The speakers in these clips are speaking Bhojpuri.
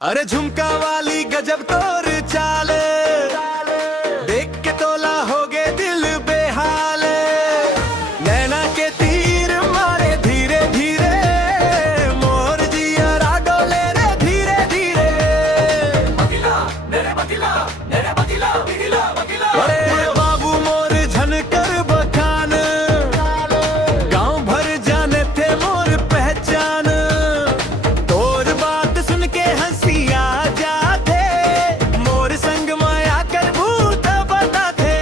अरे झुमका वाली गजब तोर चाले, देख के तोला हो गे दिल बेहाल। नैना के तीर मारे धीरे धीरे, मोर जिया डोले रे धीरे धीरे। अरे बाबू मोर झनकर बखान, गांव भर जाने थे मोर पहचान। तोर बात सुन के हंसिया जाते, मोर संग माया कर भूत बताते।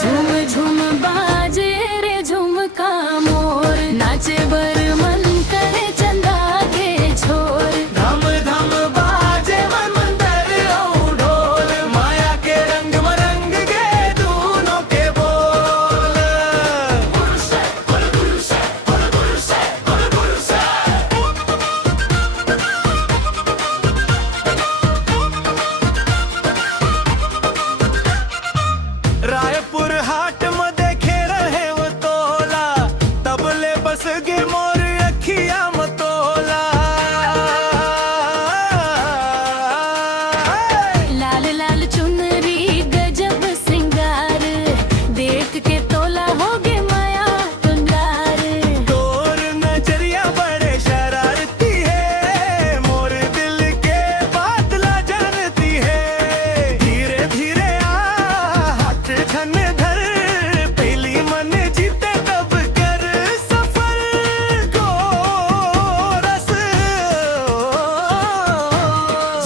झूम झूम बाजे रे झुमका मोर, नाचे बर मन करे चंदा के छोर। धम धम बाजे मन मंतर ओ ढोल, माया के रंग मरंग गे दोनों के बोल। रायपुर हाट मध्ये खेळ हे व तोला, तबले बस गे मोर अखिया मतोला। लाल लाल चुनरी गजब सिंगार, देख के तोला हो गे माया टुंडार। तोर नजरिया बड़े शरारती है, मोर दिल के बात ला जानती है। धीरे धीरे हाथ छन धर, पहली मन जीते तब कर सफर को रस।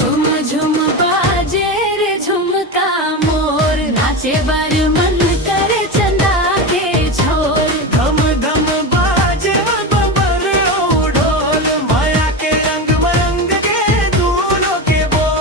झुम झुम बाजे रे झुमका मोर, नाचे बर मन करे चंदा के छोर। धम धम बाजे बबर ओ ढोल, माया के रंग मरंग के दोनों के बोल।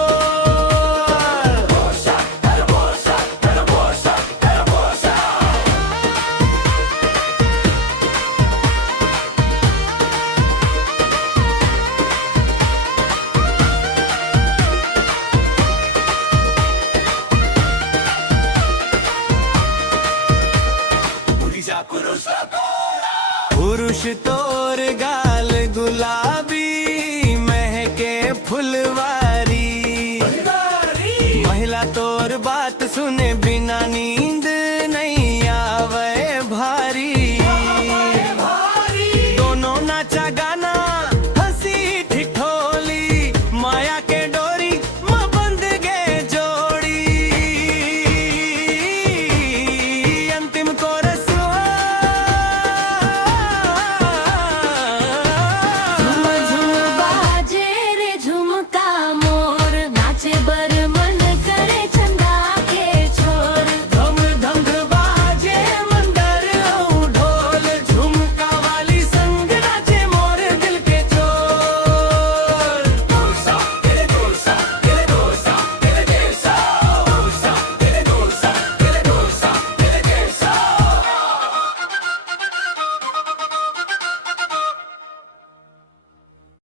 पुरुष तोर गाल गुलाबी, महके फुल